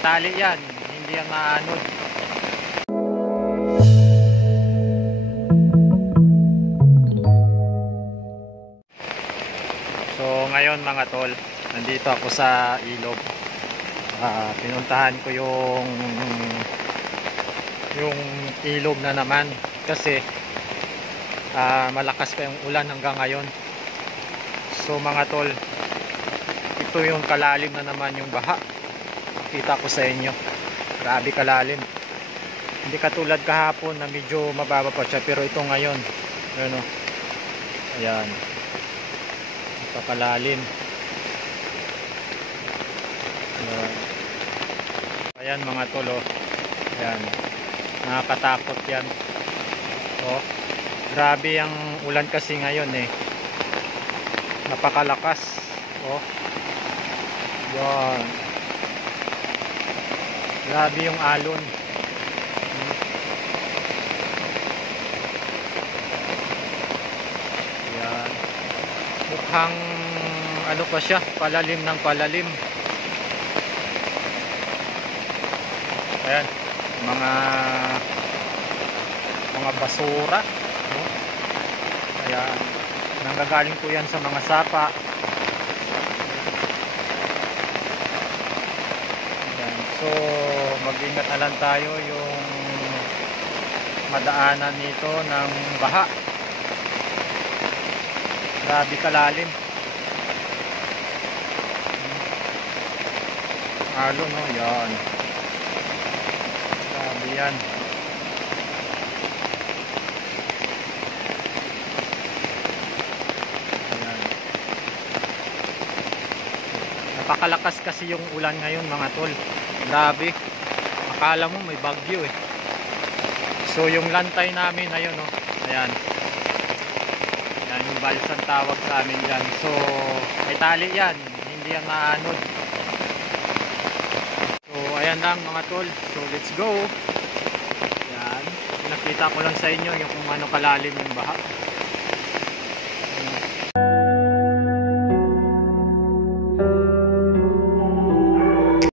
tali yan, hindi yan maanod. So ngayon mga tol, nandito ako sa ilog. Pinuntahan ko yung ilog na naman kasi malakas pa yung ulan hanggang ngayon. So mga tol, ito yung kalalim na naman yung baha. Kita ko sa inyo, grabe kalalim. Hindi katulad kahapon na medyo mababa pa siya, pero ito ngayon, ano, ayan, napakalalim. Ayan mga tol, oh. Ayan, nakakatakot yan. Oh, grabe ang ulan kasi ngayon eh, napakalakas. Oh, yan, grabe yung alon. Yan, mukhang ano pa siya, palalim ng palalim. Ayan, mga basura, no? Ayan, nanggagaling po yan sa mga sapa. Ayan, so mag-ingat na lang tayo yung madaanan nito ng baha. Grabe kalalim. Halo, no? Yan, yan. Ayan. Napakalakas kasi yung ulan ngayon mga tol. Grabe. Akala mo may bagyo eh. So yung lantay namin ayun, no. Ayan. Yan yung balsang tawag sa amin dyan. So may tali yan, hindi yan maanod. So ayan lang mga tol. So let's go. Nakita ko lang sa inyo yung kung ano kalalim yung baha.